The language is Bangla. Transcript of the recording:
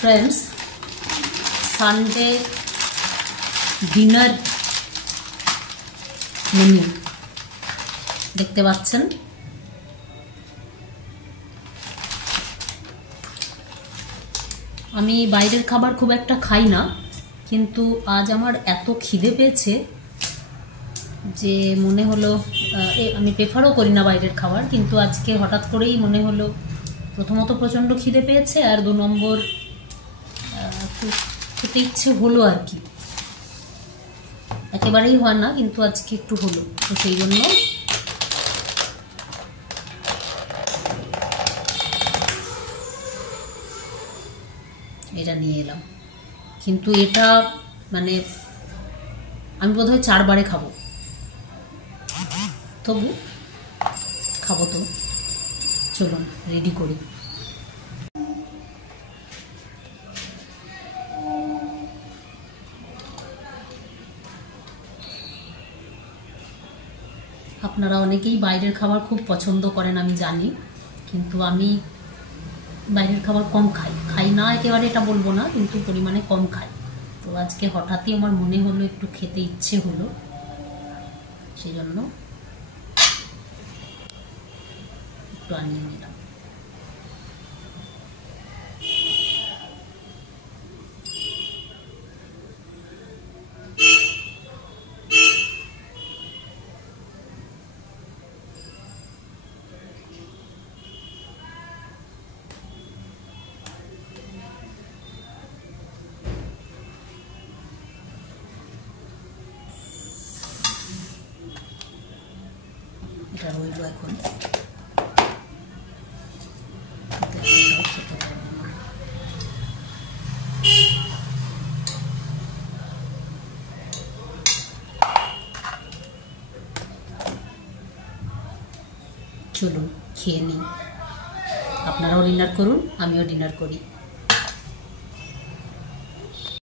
फ्रेंड्स सानडे डिनार मेन्यू देखते पाচ্ছেন। আমি বাইরের খাবার খুব একটা খাই না, কিন্তু আজ আমার এত খিদে পেয়েছে যে মনে হলো, আমি প্রেফারও করি না বাইরের খাবার, কিন্তু আজকে হঠাৎ করেই মনে হলো, প্রথমত প্রচণ্ড খিদে পেয়েছে, আর 2 নম্বর খেতে ইচ্ছে হলো আর কি। একেবারেই হয় না, কিন্তু আজকে একটু হলো, তো সেই জন্য এটা নিয়ে এলাম। কিন্তু এটা মানে আমি বোধহয় 4 বারে খাবো, তবু খাবো। তো চলুন রেডি করি। আপনারা অনেকেই বাইরের খাবার খুব পছন্দ করেন আমি জানি, কিন্তু আমি বাইরের খাবার কম খাই না একেবারে এটা বলবো না, কিন্তু পরিমাণে কম খাই। তো আজকে হঠাৎই আমার মনে হলো, একটু খেতে ইচ্ছে হলো, সেই জন্য একটু আনিয়ে নিলাম। এটা রইল এখন, চলুন খেয়ে নিই। আপনারাও ডিনার করুন, আমিও ডিনার করি।